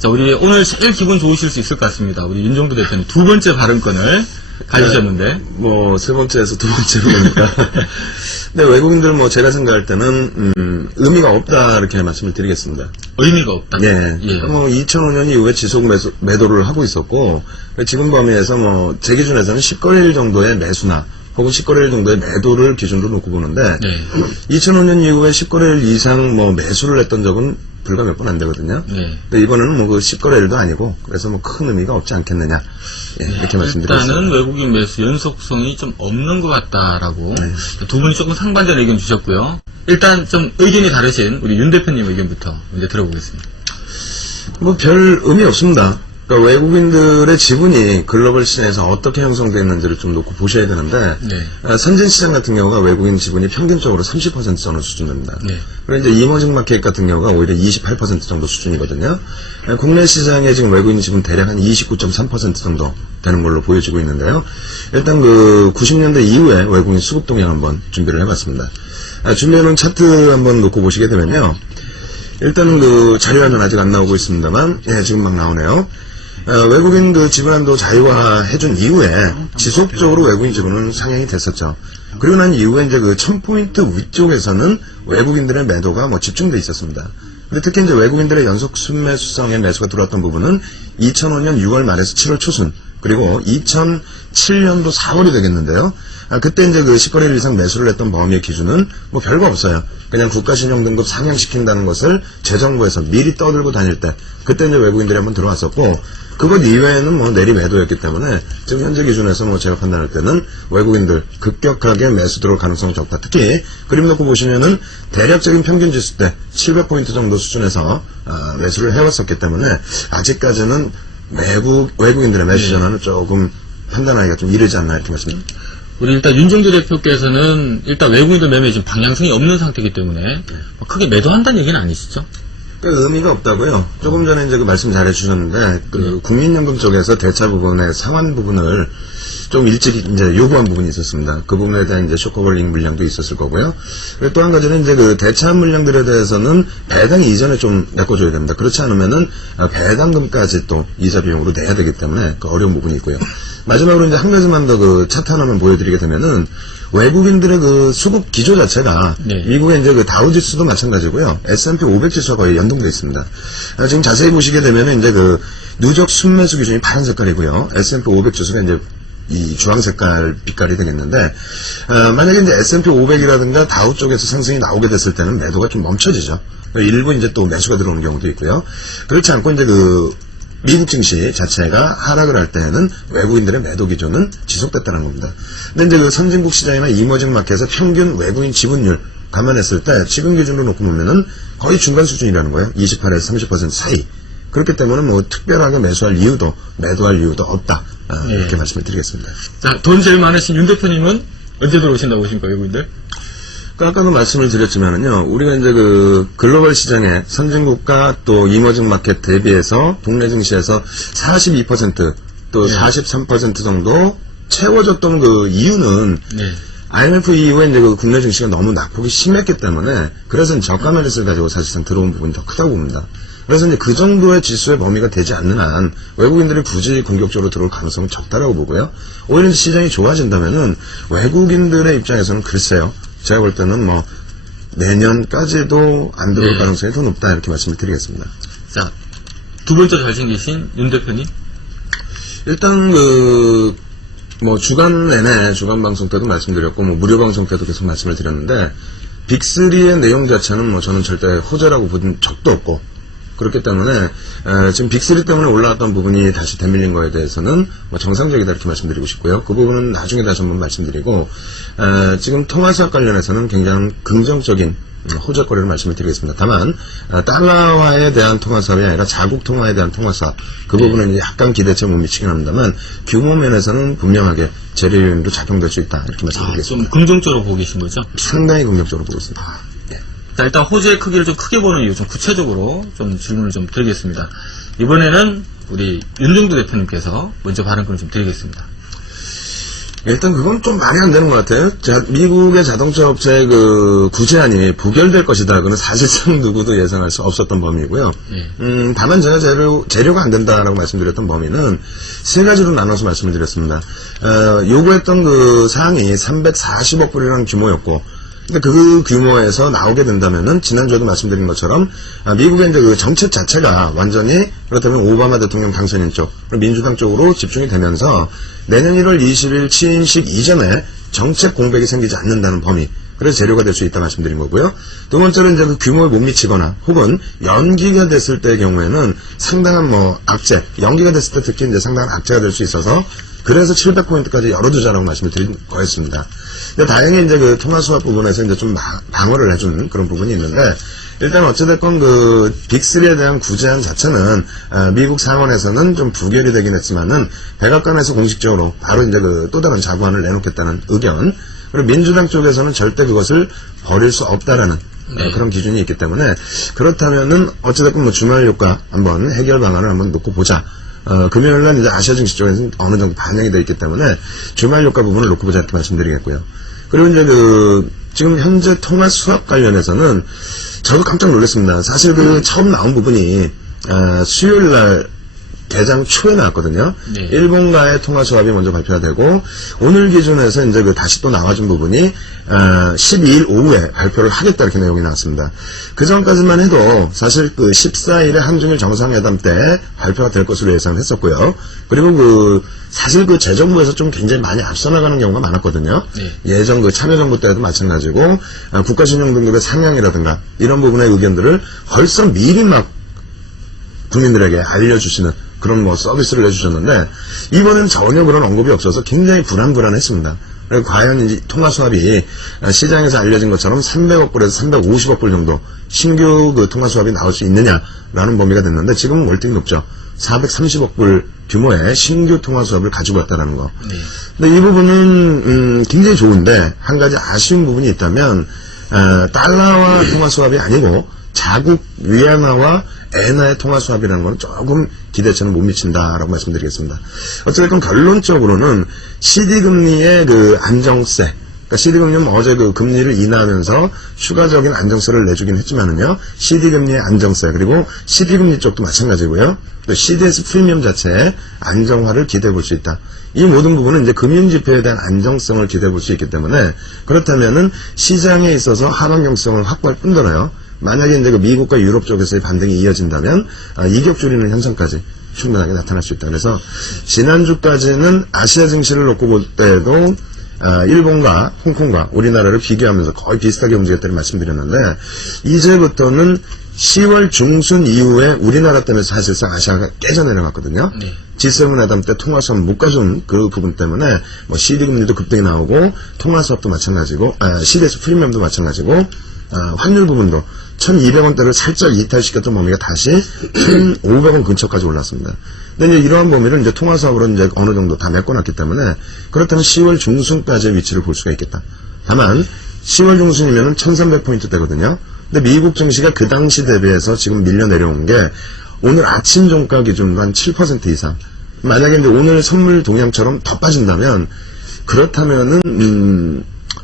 자, 우리 오늘 제일 기분 좋으실 수 있을 것 같습니다. 우리 윤정두 대표님 두 번째 발언권을 가지셨는데. 뭐, 세 번째에서 두 번째로 보니까. 근데 외국인들 뭐, 제가 생각할 때는, 의미가 없다, 이렇게 말씀을 드리겠습니다. 의미가 없다. 예. 예. 뭐, 2005년 이후에 지속 매도를 하고 있었고, 지금 범위에서 뭐, 제 기준에서는 10거래일 정도의 매수나, 혹은 10거래일 정도의 매도를 기준으로 놓고 보는데, 네. 2005년 이후에 10거래일 이상 뭐, 매수를 했던 적은 불과 몇 번 안 되거든요. 네. 근데 이번에는 뭐, 그 10거래일도 아니고, 그래서 뭐, 큰 의미가 없지 않겠느냐. 예, 이렇게 말씀드렸습니다. 일단은 외국인 매수 연속성이 좀 없는 것 같다라고 네. 두 분이 조금 상반된 의견 주셨고요. 일단 좀 의견이 다르신 우리 윤 대표님 의견부터 먼저 들어보겠습니다. 뭐 별 의미 없습니다. 그러니까 외국인들의 지분이 글로벌 시장에서 어떻게 형성되었는지를 좀 놓고 보셔야 되는데, 네. 선진 시장 같은 경우가 외국인 지분이 평균적으로 30% 정도 수준입니다. 네. 그리고 이제 이머징 마켓 같은 경우가 오히려 28% 정도 수준이거든요. 국내 시장에 지금 외국인 지분 대략 한 29.3% 정도 되는 걸로 보여지고 있는데요. 일단 그 90년대 이후에 외국인 수급 동향 한번 준비를 해봤습니다. 준비해놓은 차트 한번 놓고 보시게 되면요. 일단은 그 자료화는 아직 안 나오고 있습니다만, 예, 지금 막 나오네요. 외국인 그 지분한도 자유화 해준 이후에 지속적으로 외국인 지분은 상향이 됐었죠. 그리고 난 이후에 이제 그 1000포인트 위쪽에서는 외국인들의 매도가 뭐 집중돼 있었습니다. 근데 특히 이제 외국인들의 연속 순매수성의 매수가 들어왔던 부분은 2005년 6월 말에서 7월 초순, 그리고 2007년도 4월이 되겠는데요. 그때 이제 그 10거래일 이상 매수를 했던 범위의 기준은 뭐 별거 없어요. 그냥 국가신용 등급 상향시킨다는 것을 재정부에서 미리 떠들고 다닐 때, 그때 이제 외국인들이 한번 들어왔었고, 그것 이외에는 뭐 내리 매도였기 때문에 지금 현재 기준에서 뭐 제가 판단할 때는 외국인들 급격하게 매수 들어올 가능성이 적다. 특히 그림 놓고 보시면은 대략적인 평균 지수 때 700포인트 정도 수준에서 매수를 해왔었기 때문에 아직까지는 외국인들의 매수 전환은 조금 판단하기가 좀 이르지 않나 이렇게 말씀드립니다. 우리 일단 윤정두 대표께서는 일단 외국인들 매매에 지금 방향성이 없는 상태이기 때문에 크게 매도한다는 얘기는 아니시죠? 그러니까 의미가 없다고요. 조금 전에 이제 그 말씀 잘 해주셨는데, 그 국민연금 쪽에서 대차 부분의 상환 부분을 좀 일찍 이제 요구한 부분이 있었습니다. 그 부분에 대한 이제 쇼커볼링 물량도 있었을 거고요. 그리고 또 한 가지는 이제 그 대차 물량들에 대해서는 배당 이전에 좀 메꿔줘야 됩니다. 그렇지 않으면은 배당금까지 또 이자 비용으로 내야 되기 때문에 그 어려운 부분이 있고요. 마지막으로 이제 한 가지만 더 그 차트 하나만 보여드리게 되면은 외국인들의 그 수급 기조 자체가 네. 미국의 이제 그 다우 지수도 마찬가지고요. S&P 500 지수와 거의 연동되어 있습니다. 지금 자세히 보시게 되면은 이제 그 누적 순매수 기준이 파란 색깔이고요. S&P 500 지수가 이제 이 주황 색깔 빛깔이 되겠는데, 만약에 이제 S&P 500이라든가 다우 쪽에서 상승이 나오게 됐을 때는 매도가 좀 멈춰지죠. 일부 이제 또 매수가 들어오는 경우도 있고요. 그렇지 않고 이제 그 미국 증시 자체가 하락을 할 때에는 외국인들의 매도 기조는 지속됐다는 겁니다. 근데 이제 그 선진국 시장이나 이머징 마켓에서 평균 외국인 지분율 감안했을 때 지금 기준으로 놓고 보면은 거의 중간 수준이라는 거예요. 28에서 30% 사이. 그렇기 때문에 뭐 특별하게 매수할 이유도 매도할 이유도 없다. 이렇게 말씀을 드리겠습니다. 자, 돈 제일 많으신 윤 대표님은 언제 들어오신다고 보십니까, 외국인들? 아까도 말씀을 드렸지만은요, 우리가 이제 그 글로벌 시장에 선진국과 또 이머징 마켓 대비해서 국내 증시에서 42% 또 43% 정도 채워졌던 그 이유는 네. IMF 이후에 이제 그 국내 증시가 너무 낙폭이 심했기 때문에 그래서 저가 매릿을 가지고 사실상 들어온 부분이 더 크다고 봅니다. 그래서 이제 그 정도의 지수의 범위가 되지 않는 한 외국인들이 굳이 공격적으로 들어올 가능성은 적다라고 보고요. 오히려 시장이 좋아진다면은 외국인들의 입장에서는 글쎄요. 제가 볼 때는 뭐 내년까지도 안 들어올 가능성이 더 높다 이렇게 말씀을 드리겠습니다. 자, 두 번째 잘생기신 윤 대표님. 일단 그 뭐 주간 내내 주간 방송 때도 말씀드렸고 뭐 무료 방송 때도 계속 말씀을 드렸는데 빅3의 내용 자체는 뭐 저는 절대 호재라고 본 적도 없고 그렇기 때문에 지금 빅3 때문에 올라왔던 부분이 다시 되밀린 거에 대해서는 뭐 정상적이다 이렇게 말씀드리고 싶고요. 그 부분은 나중에 다시 한번 말씀드리고 지금 통화수합 관련해서는 굉장히 긍정적인 호재거리를 말씀을 드리겠습니다. 다만 달러화에 대한 통화수합이 아니라 자국 통화에 대한 통화수합 그 부분은 약간 기대치에 못 미치긴 합니다만 규모 면에서는 분명하게 재료 요인으로 작용될 수 있다 이렇게 말씀드리겠습니다. 좀 긍정적으로 보고 계신 거죠? 상당히 긍정적으로 보고 있습니다. 자, 일단 호재의 크기를 좀 크게 보는 이유 좀 구체적으로 좀 질문을 좀 드리겠습니다. 이번에는 우리 윤정두 대표님께서 먼저 발언권을 좀 드리겠습니다. 일단 그건 좀 말이 안 되는 것 같아요. 미국의 자동차 업체의 그 구제안이 부결될 것이다. 그건 사실상 누구도 예상할 수 없었던 범위고요. 다만 제가 재료가 안 된다라고 말씀드렸던 범위는 세 가지로 나눠서 말씀을 드렸습니다. 요구했던 그 사항이 340억 불이라는 규모였고, 근데 그 규모에서 나오게 된다면은 지난주에도 말씀드린 것처럼 미국의 이제 그 정책 자체가 완전히 그렇다면 오바마 대통령 당선인 쪽, 민주당 쪽으로 집중이 되면서 내년 1월 20일 취임식 이전에 정책 공백이 생기지 않는다는 범위. 그래서 재료가 될 수 있다 말씀드린 거고요. 두 번째로 이제 그 규모에 못 미치거나 혹은 연기가 됐을 때의 경우에는 상당한 악재, 연기가 됐을 때 특히 이제 상당한 악재가 될 수 있어서 그래서 700포인트까지 열어두자라고 말씀을 드린 거였습니다. 근데 다행히 이제 그 통화 수합 부분에서 이제 좀 방어를 해준 그런 부분이 있는데, 일단 어찌됐건 그 빅3에 대한 구제안 자체는 미국 상원에서는 좀 부결이 되긴 했지만은 백악관에서 공식적으로 바로 이제 그 또 다른 자구안을 내놓겠다는 의견, 그리고 민주당 쪽에서는 절대 그것을 버릴 수 없다라는 그런 기준이 있기 때문에, 그렇다면은 어찌됐건 주말 효과 한번 해결 방안을 한번 놓고 보자. 금요일날 이제 아시아 증시 쪽에서는 어느 정도 반영이 되어 있기 때문에 주말 효과 부분을 놓고 보자 이렇게 말씀드리겠고요. 그리고 이제 지금 현재 통화 수합 관련해서는 저도 깜짝 놀랐습니다. 사실 처음 나온 부분이 수요일날 개장 초에 나왔거든요. 네. 일본과의 통화 수합이 먼저 발표가 되고, 오늘 기준에서 이제 다시 또 나와준 부분이 12일 오후에 발표를 하겠다 이렇게 내용이 나왔습니다. 그 전까지만 해도 사실 14일에 한중일 정상회담 때 발표가 될 것으로 예상했었고요. 그리고 사실 재정부에서 좀 굉장히 많이 앞서 나가는 경우가 많았거든요. 네. 예전 참여정부 때도 마찬가지고 국가신용등급의 상향이라든가 이런 부분의 의견들을 벌써 미리 막 국민들에게 알려주시는 그런 서비스를 해주셨는데, 이번에는 전혀 그런 언급이 없어서 굉장히 불안했습니다. 그리고 과연 이 통화 수합이 시장에서 알려진 것처럼 300억 불에서 350억 불 정도 신규 통화 수합이 나올 수 있느냐라는 범위가 됐는데, 지금은 월등히 높죠. 430억 불 규모의 신규 통화 수합을 가지고 왔다는 거. 네. 근데 이 부분은 굉장히 좋은데, 한 가지 아쉬운 부분이 있다면 달러와 통화 수합이 아니고 자국 위안화와 엔화의 통화 수합이라는 건 조금 기대치는 못 미친다라고 말씀드리겠습니다. 어쨌든 결론적으로는 CD금리의 안정세, 그러니까 CD금리는 어제 금리를 인하하면서 추가적인 안정세를 내주긴 했지만은요, CD금리의 안정세, 그리고 CD금리 쪽도 마찬가지고요, 또 CDS 프리미엄 자체의 안정화를 기대해 볼 수 있다. 이 모든 부분은 이제 금융지표에 대한 안정성을 기대해 볼 수 있기 때문에, 그렇다면은 시장에 있어서 하방경성을 확보할 뿐더러요, 만약에 이제 미국과 유럽 쪽에서의 반등이 이어진다면 이격 줄이는 현상까지 충분하게 나타날 수 있다. 그래서 지난주까지는 아시아 증시를 놓고 볼 때도 일본과 홍콩과 우리나라를 비교하면서 거의 비슷하게 움직였다는 말씀드렸는데, 이제부터는 10월 중순 이후에 우리나라 때문에 사실상 아시아가 깨져내려갔거든요. 네. G7 회담 때 통화수합 못 가져온 그 부분 때문에 CD금리도 급등이 나오고 통화수합도 마찬가지고 CDS 프리미엄도 마찬가지고 환율 부분도 1,200원대를 살짝 이탈시켰던 범위가 다시 1,500원 근처까지 올랐습니다. 근데 이제 이러한 범위를 이제 통화사업으로 이제 어느 정도 다 메꿔놨기 때문에, 그렇다면 10월 중순까지의 위치를 볼 수가 있겠다. 다만 10월 중순이면은 1,300포인트 대거든요. 근데 미국 증시가 그 당시 대비해서 지금 밀려 내려온 게 오늘 아침 종가 기준으로 한 7% 이상. 만약에 이제 오늘 선물 동향처럼 더 빠진다면, 그렇다면은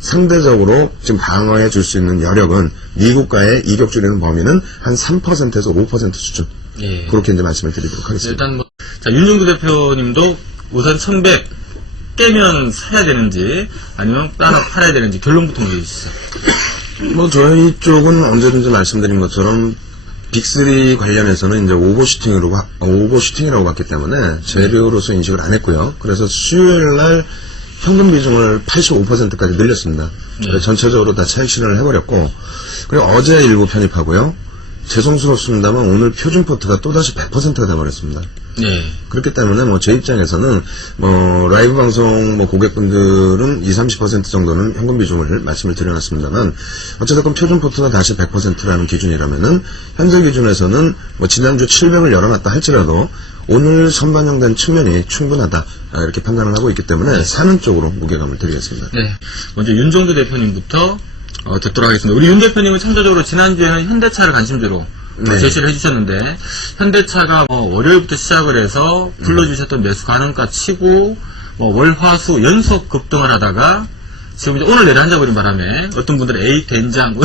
상대적으로 지금 방어해 줄 수 있는 여력은 미국과의 이격 줄이는 범위는 한 3%에서 5% 수준. 예. 그렇게 이제 말씀을 드리도록 하겠습니다. 일단 윤종도 대표님도 우선 1100 깨면 사야 되는지 아니면 따로 팔아야 되는지 결론부터 먼저 해주시죠. 저희 쪽은 언제든지 말씀드린 것처럼 빅3 관련해서는 이제 오버슈팅이라고 봤기 때문에 재료로서 인식을 안 했고요. 그래서 수요일 날 현금 비중을 85%까지 늘렸습니다. 전체적으로 다 차익 실현을 해버렸고, 그리고 어제 일부 편입하고요. 죄송스럽습니다만 오늘 표준 포트가 또다시 100%가 돼버렸습니다. 네. 그렇기 때문에 제 입장에서는 라이브 방송 고객분들은 20-30% 정도는 현금 비중을 말씀을 드려놨습니다만, 어쨌든 표준 포트가 다시 100%라는 기준이라면은 현재 기준에서는 지난주 700을 열어놨다 할지라도 오늘 선반영된 측면이 충분하다 이렇게 판단을 하고 있기 때문에 사는 쪽으로 무게감을 드리겠습니다. 네. 먼저 윤종도 대표님부터 듣도록 하겠습니다. 우리 윤 대표님은 참조적으로 지난주에는 현대차를 관심주로 제시를 해주셨는데, 현대차가 월요일부터 시작을 해서 불러주셨던 매수 가능가 치고 뭐 월화수 연속 급등을 하다가 지금 이제 오늘 내려앉아버린 바람에 어떤 분들은 에이 된장 뭐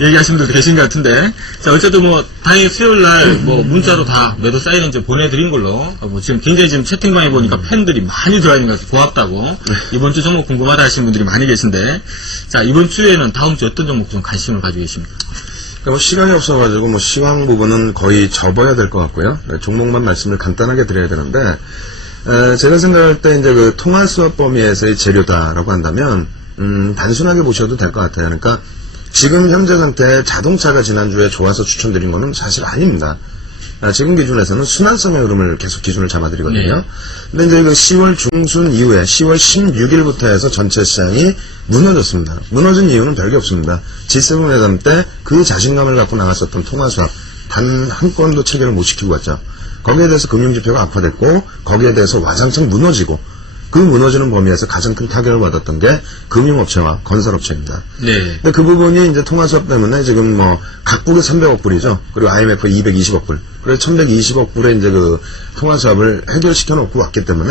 얘기하시는 분들도 계신 것 같은데, 자 어쨌든 뭐 다행히 수요일날 뭐 문자로 다 매도 사인은 보내드린 걸로, 뭐 지금 굉장히 지금 채팅방에 보니까 팬들이 많이 들어와 있는 것 같아서 고맙다고, 이번 주 종목 궁금하다 하시는 분들이 많이 계신데, 자 이번 주에는 다음 주 어떤 종목 좀 관심을 가지고 계십니까? 뭐 시간이 없어가지고 뭐 시황 부분은 거의 접어야 될 것 같고요. 종목만 말씀을 간단하게 드려야 되는데, 제가 생각할 때 이제 그 통화 수업 범위에서의 재료다라고 한다면 단순하게 보셔도 될 것 같아요. 그러니까 지금 현재 상태에 자동차가 지난주에 좋아서 추천드린 거는 사실 아닙니다. 지금 기준에서는 순환성의 흐름을 계속 기준을 잡아드리거든요. 네. 근데 이제 그 10월 중순 이후에 10월 16일부터 해서 전체 시장이 무너졌습니다. 무너진 이유는 별게 없습니다. G7 회담 때 그 자신감을 갖고 나갔었던 통화 수합 단 한 건도 체결을 못 시키고 왔죠. 거기에 대해서 금융지표가 악화됐고, 거기에 대해서 와장창 무너지고, 그 무너지는 범위에서 가장 큰 타격을 받았던 게 금융업체와 건설업체입니다. 네. 근데 그 부분이 이제 통화수합 때문에 지금 뭐 각국에 300억 불이죠. 그리고 IMF 220억 불. 그래서 1120억 불의 이제 그 통화수합을 해결시켜 놓고 왔기 때문에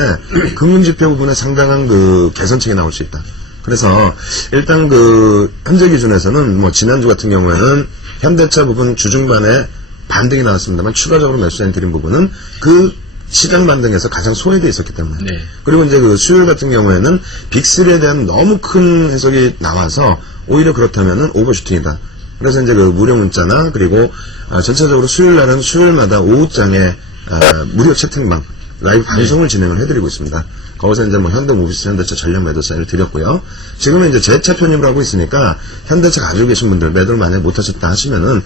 금융지표 부분에 상당한 그 개선책이 나올 수 있다. 그래서 일단 그 현재 기준에서는 뭐 지난주 같은 경우에는 현대차 부분 주중반에 반등이 나왔습니다만 추가적으로 매수해 드린 부분은 그 시장 반등에서 가장 소외되어 있었기 때문에. 네. 그리고 이제 그 수요일 같은 경우에는 빅3에 대한 너무 큰 해석이 나와서 오히려 그렇다면은 오버슈팅이다. 그래서 이제 그 무료 문자나 그리고 전체적으로 수요일 날은 수요일마다 오후장에 무료 채팅방 라이브 방송을 진행을 해드리고 있습니다. 거기서 이제 뭐 현대모비스, 현대차 전략 매도 사인을 드렸고요. 지금은 이제 제 차 편입을 하고 있으니까 현대차 가지고 계신 분들 매도를 만약에 못하셨다 하시면은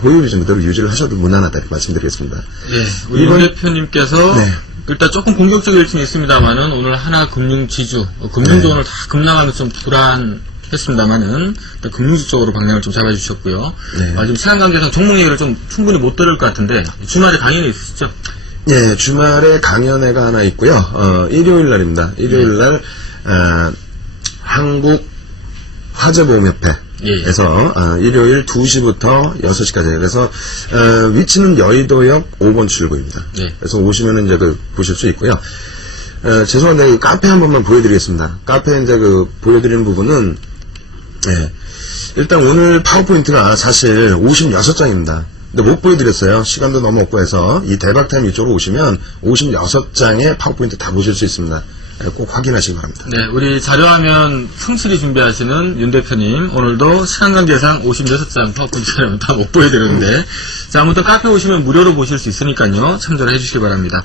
보유 비중 그대로 유지를 하셔도 무난하다 이렇게 말씀드리겠습니다. 예, 우리 이번- 윤 대표님께서 네. 일단 조금 공격적일 수는 있습니다만은 오늘 하나 금융지주, 금융도 네. 오늘 다 급락하면서 좀 불안했습니다만은 일단 금융지 쪽으로 방향을 좀 잡아주셨고요. 네. 지금 시간 관계상 종목 얘기를 좀 충분히 못 들을 것 같은데 주말에 강연이 있으시죠? 예, 주말에 강연회가 하나 있고요. 일요일 날입니다. 일요일 날 한국 화재보험협회에서 일요일 2시부터 6시까지. 그래서 위치는 여의도역 5번 출구입니다. 네. 그래서 오시면은 이제 그 보실 수 있고요. 죄송한데 이 카페 한 번만 보여드리겠습니다. 카페 이제 그 보여드리는 부분은 일단 오늘 파워포인트가 사실 56장입니다. 근데 못 보여드렸어요. 시간도 너무 없고 해서 이 대박타임 이쪽으로 오시면 56장의 파워포인트 다 보실 수 있습니다. 꼭 확인하시기 바랍니다. 네, 우리 자료화면 성실히 준비하시는 윤 대표님, 오늘도 시간 관계상 56장 파워포인트 자료는 다 못 보여드렸는데, 자, 아무튼 카페 오시면 무료로 보실 수 있으니까요, 참조를 해주시기 바랍니다.